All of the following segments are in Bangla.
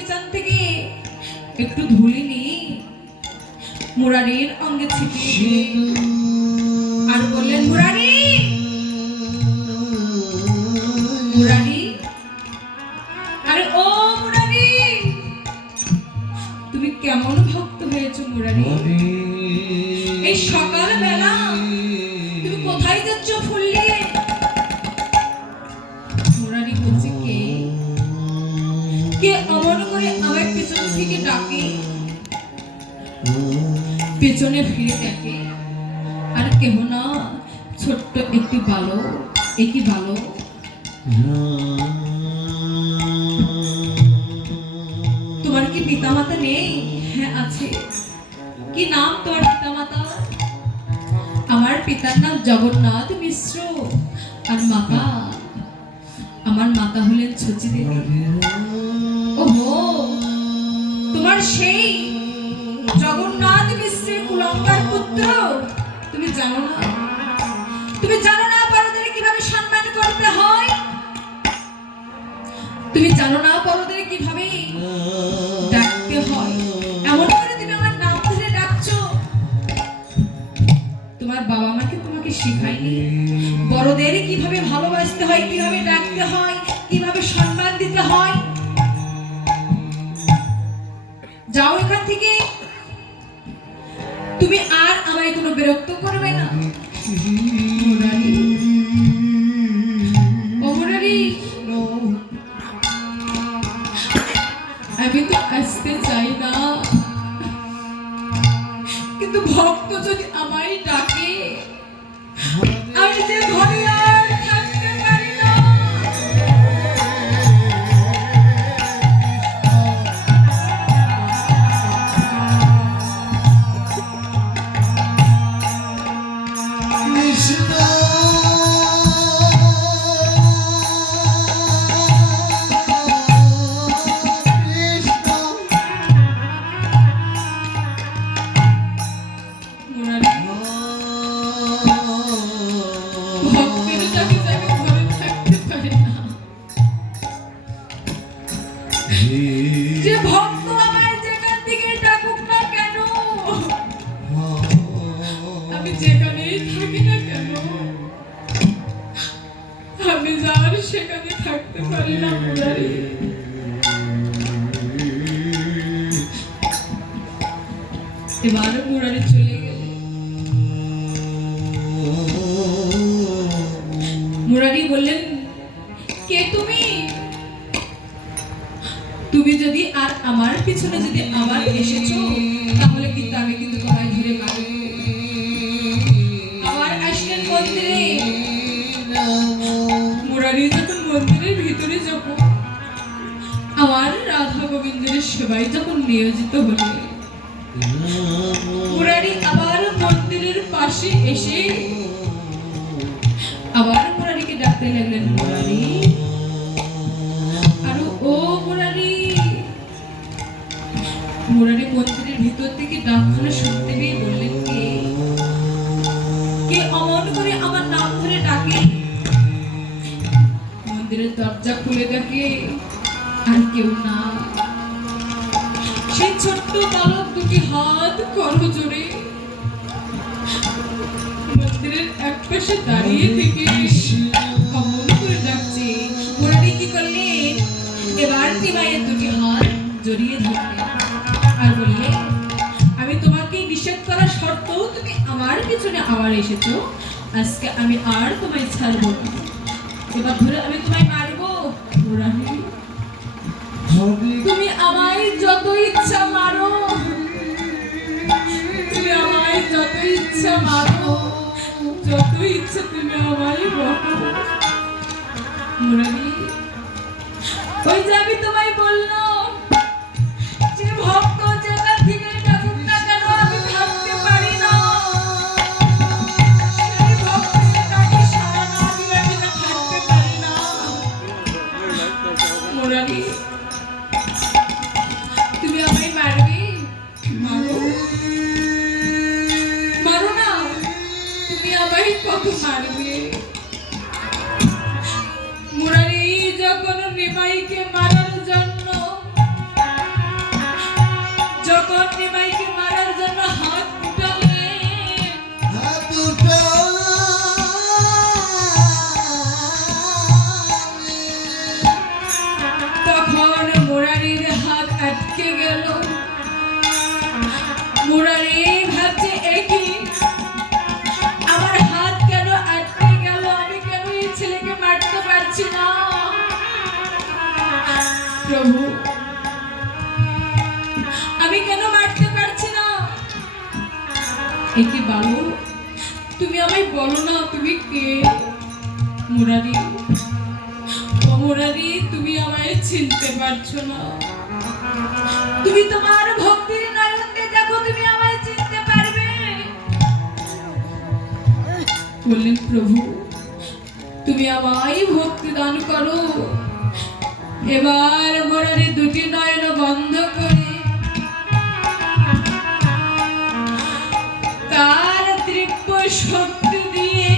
পিছন থেকে একটু ধুলি নিয়ে মুরারির অঙ্গে ছিটিয়ে আর বললেন, মুরারি মুরারি, আরে ও মুরারি, তুমি কেমন ভক্ত হয়েছো মুরারি? এই সকাল বেলা তুমি কোথায় যাচ্ছ ফুল নিয়ে? মুরারি বলছে, কে অমন করে আমার পেছন থেকে ডাকে, পেছনে ফিরে দেখে আর কেহ না, ছোট্ট একটি বালক। একই বালক। তোমার কি পিতামাতা নেই? হ্যাঁ আছে। কি নাম তোমার পিতামাতা? আমার পিতার নাম জগন্নাথ মিশ্র আর মাতা, আমার মাতা হলেন ছচি দেবী। ওহো, তোমার সেই জগন্নাথ মিশ্রের কুলঙ্গার পুত্র। তুমি জানো না? তুমি জানো না বড়দের কিভাবে সম্মান করতে হয়? তুমি জানো না বড়দের কিভাবে ডাকতে হয়? এমন করে তুমি আমার নাম ধরে ডাকছো। তোমার বাবা মাকে তোমাকে শেখায়নি বড়দের কিভাবে ভালোবাসতে হয়, কিভাবে ডাকতে হয়, কিভাবে সম্মান দিতে হয়। যাও এখান থেকে, তুমি আর আমায় কোনো বিরক্ত করবে না। আমি তো আসতে চাই না, কিন্তু ভক্ত যদি আমায় ডাকে, আমি যে ঘরে আর থাকতে পারি না। যে ভক্ত আমায় যেখান থেকে ডাকুক না কেন, আমি যেখানেই থাকি না কেন, আমি যার সেখানে থাকতে পারি না মুরারি। এবার মুরারি চলে গেল। মুরারি বললেন, কে তুমি? তুমি যদি আর আমার পিছনে যদি আবার এসেছো, তাহলে কিন্তু আমি কিন্তু তোমায় ধরে মারব। আবার আসলেন মন্দিরে। মুরারি যখন মন্দিরের ভিতরে যাব, আমার রাধা গোবিন্দের সেবায় যখন নিয়োজিত হলে, মুরারি আবার মন্দিরের পাশে এসে আবার মুরারিকে ডাকতে লাগলেন, মুরারি, আর ও মুরারি। মুরারি মন্দিরের ভিতর থেকে ডাকখানা শুনতে পেয়ে বললেন, কে অমন করে আমার নাম ধরে ডাকে? মন্দিরের দরজা খুলে দেখে আর কেউ না, সেই ছোট্ট বালক দুটি হাত করজোড়ে মন্দিরের এক পাশে দাঁড়িয়ে থেকে অমন করে ডাকছে। মুরারি কি করলেন? এবার নিমাইয়ের দুটি হাত জড়িয়ে ধরলেন আর বললেন, আমি তোমাকে নিষেধ করা সত্ত্বেও তুমি আমার পিছনে আবার এসেছো, আজকে আমি আর তোমায় ছাড়বো না। এবার ধরে আমি তোমায় মারবো। মুরারি, তুমি আমায় যত ইচ্ছা মারো, তুমি আমায় যত ইচ্ছা মারো, যত ইচ্ছা তুমি আমায় বলো। মুরারি, ওই যে আমি তোমায় বললাম, যে ভক্ত যেটা থেকে ডাকুক না কেন, আমি থাকতে পারি না। সেই ভক্তের ডাকে সাড়া না দিলে আমি না থাকতে পারি না। মুরারি, তুমি আমায় মারবে? মারো, মারো না, তুমি আমায় কত মারবে। মুরারি যখন নিমাইকে মারার জন্য প্রভু, আমি কেন মারতে পারছি না? একে বালু, তুমি আমায় বলো না তুমি কে? মুরারি, ও মুরারি, তুমি আমায় চিনতে পারছো না? তুমি তোমার ভক্তির নয়নে দেখো, তুমি আমায় চিনতে পারবে? বললেন প্রভু, তুমি আমায় ভক্তি দান করো। এবার মুরারি দুটি নয়ন বন্ধ করে তার দিব্য শক্তি দিয়ে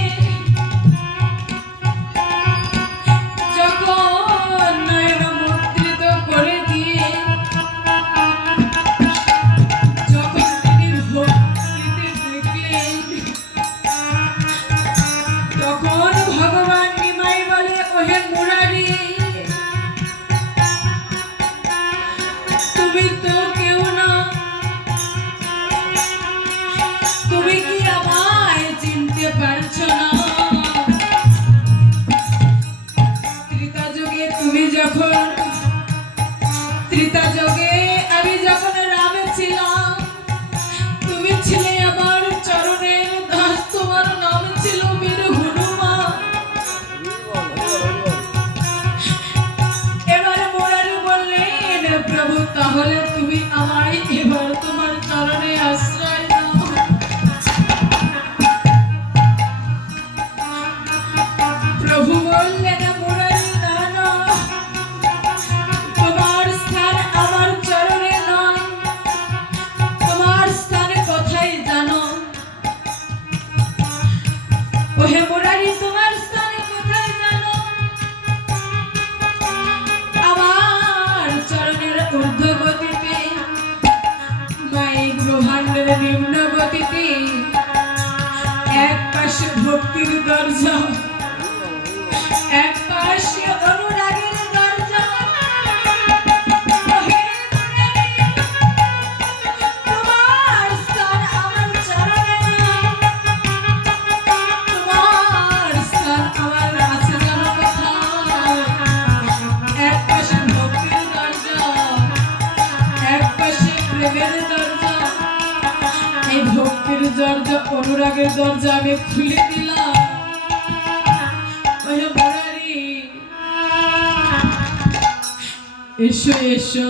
যখন নয়ন মুদ্রিত করে দিয়ে যখন তিনি ভক্তিতে দেখলেন, তখন ভগবান নিমাই বলে, ওহে মুরারি, তুমি তো কেউ না, তুমি কি আমায় চিনতে পারছো না? ত্রেতা যুগে তুমি যখন, ত্রেতা যুগে আমি যখন রাম ছিলাম, তুমি ছিলে আমার চরণের দাস, তোমার নাম ছিল বীর হনুমান। এবার মুরারি বললেন, প্রভু তাহলে তুমি আমায় এবার তোমার চরণে আশ্রয় দাও। প্রভু বললেন, মুরারি না না, তোমার স্থান আমার চরণে নয়, তোমার স্থান কোথায় জানো? ওহে মুরারি, তোমার স্থান কোথায় জানো? আমার চরণের ঊর্ধ্ব গতিতে, মায়ের ব্রহ্মাণ্ডের নিম্ন গতিতে, এক পাশে ভক্তির দরজা, এক পাশে অনুরাগের দরজা। ওহে মুরারি, তোমার স্থান আমার চরণে নয়, তোমার স্থান আমার আছে জানো কোথায়? এক পাশে ভক্তির দরজা, এক পাশে প্রেমের দরজা। এই ভক্তির দরজা, অনুরাগের দরজা আমি খুলে দিলাম। ওহে মুরারি, এসো এসো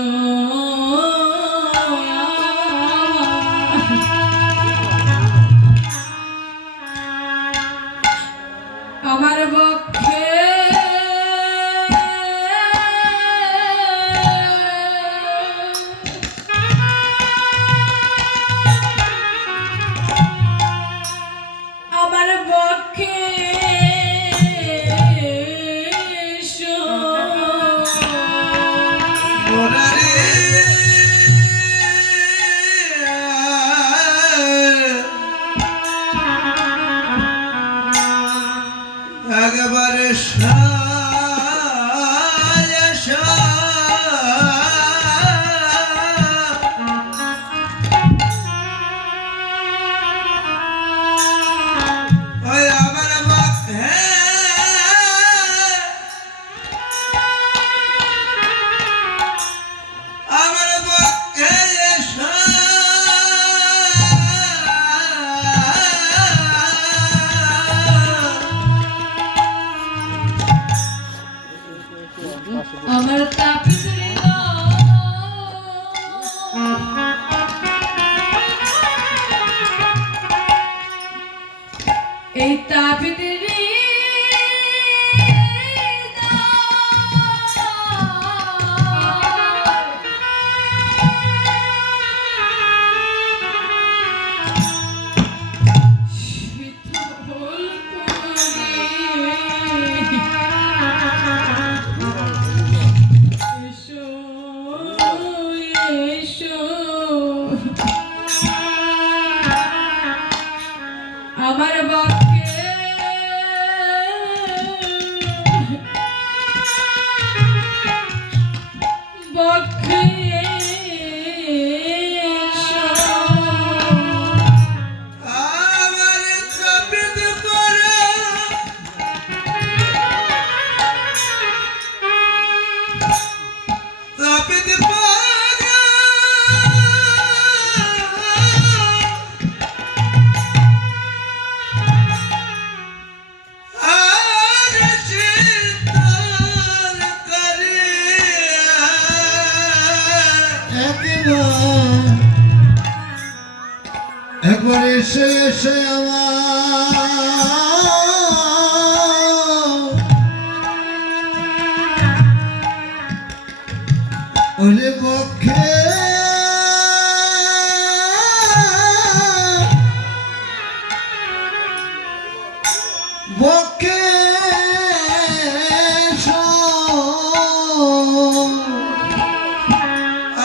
আমার বক্ষে, আমার বক্ষে এসো। একবারে ওই আমার আমার পক্ষে এসো। আমার তাপিত এই তাপিত আমার বক্ষে বক্ষে এসো। আমার তাপিত করো তপিত পারা আর শীতল করিয়া একবার এসে এসে আমার ওরে বক্ষে বক্ষে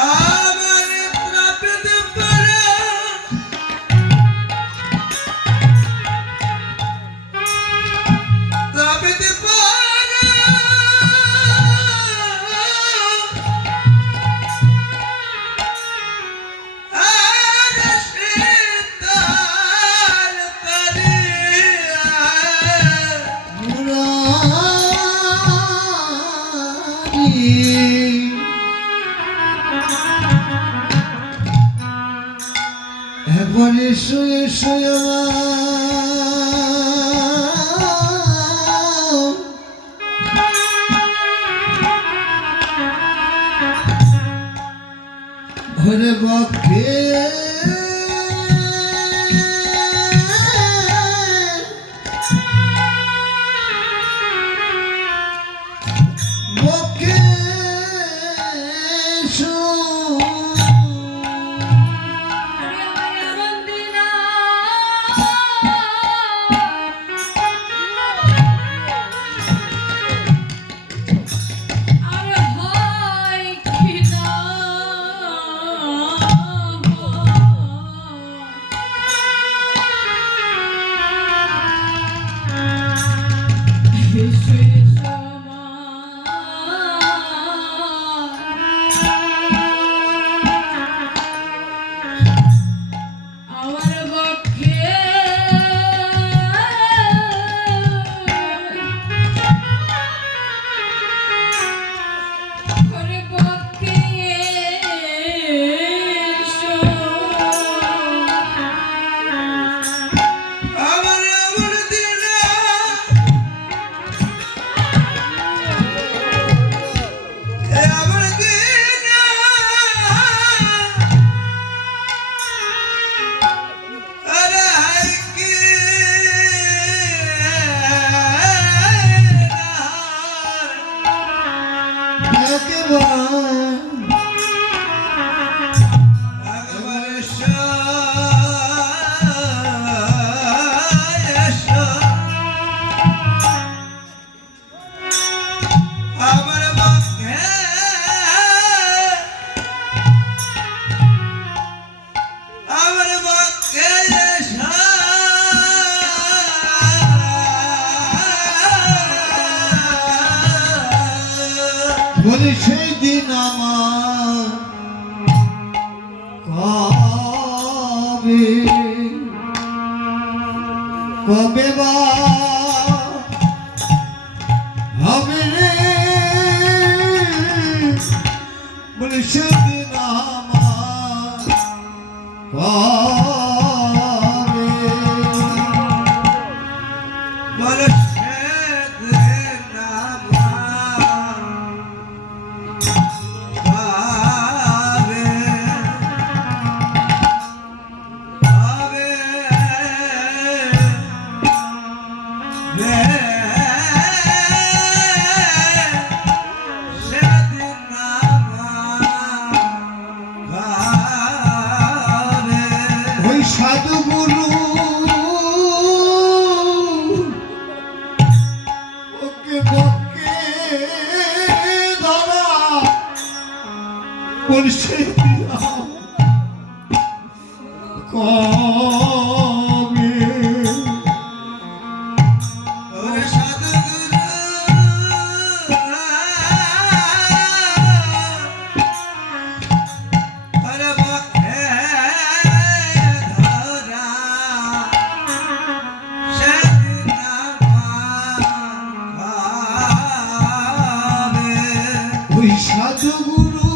আমার তপিত পারা তপিত পারা আর শীতল করিয়া একবার এসো এসো ঘরে বক্ষে বক্ষে আরে আমার এমন দিনা আরে হয় কি না এসো এসো আমার বক্ষে ওরে বক্ষে এসো। আমার এমন দিনা আমার দিনা আরে হায় কি একবার এসো এসো আমার বক্ষে আমার বক্ষে এসো বলি সেই দিন আমার কবে কবে বা হবে রে বলি সেই দিন আমার কবে বলো সেদিন আমার পাবে পাবে রে সেদিন আমার পাবে ওই সাধু গুরু ওকে বকে ধরা বলছে কবে ওরে সাধুগুরু ওরে বক্ষে ধরা সেদিন আমার পাবে ওই সাধু গুরু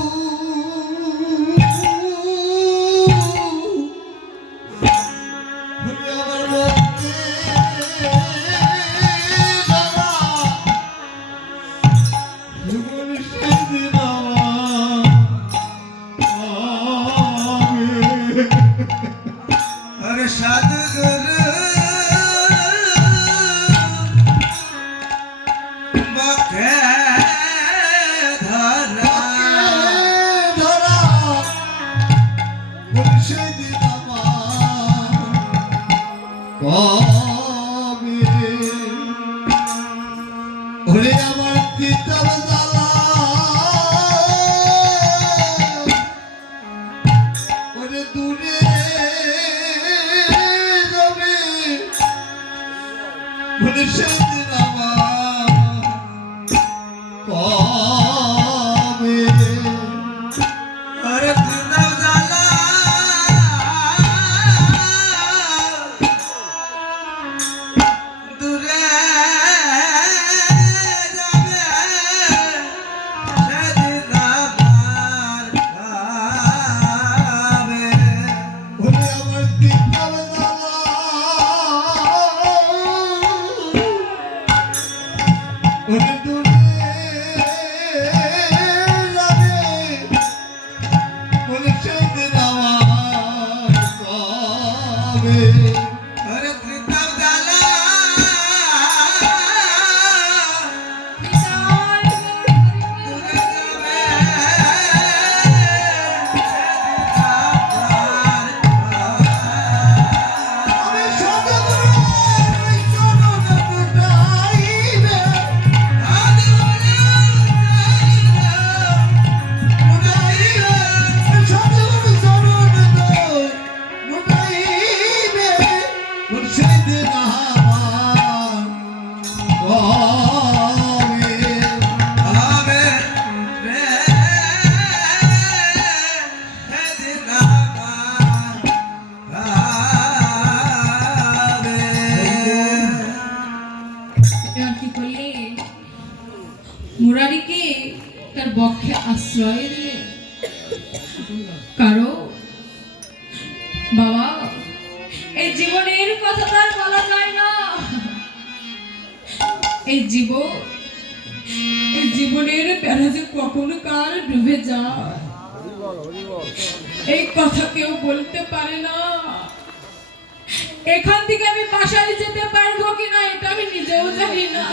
ওরে সাধুগুরু বকে ধরা ধরা মুর্শিদি আমার কবে ওরে আমার তিতাব জ্বালা ওরে দূরে যাবে মুর্শিদি আমার কবে ওরে তিতাব জ্বালা দূরে যাবে সেদিন আমার পাবে। ওরে আমার তিতাব জ্বালা ওরে দূরে যাবে ওরে সেদিন আমার কবে ওরে তিতাব জ্বালা দূরে যাবে সেদিন আমার আমি সদগুরুর চরণ দুটাইবে মুনাইবে সদগুরু চরণ মুনাইবে মুর্শিদ আমার কবে হবে রে সেদিন আমার পাবে। এবার কি করলে মুরারিকে তার বক্ষে আশ্রয় দিলে কারো বাবা এই জীবনের কথা তার বলা যায় না এই জীবনের প্যারা যে কখন কার ডুবে যায় এই কথা কেউ বলতে পারে না এখান থেকে আমি বাসায় যেতে পারবো কিনা এটা আমি নিজেও জানি না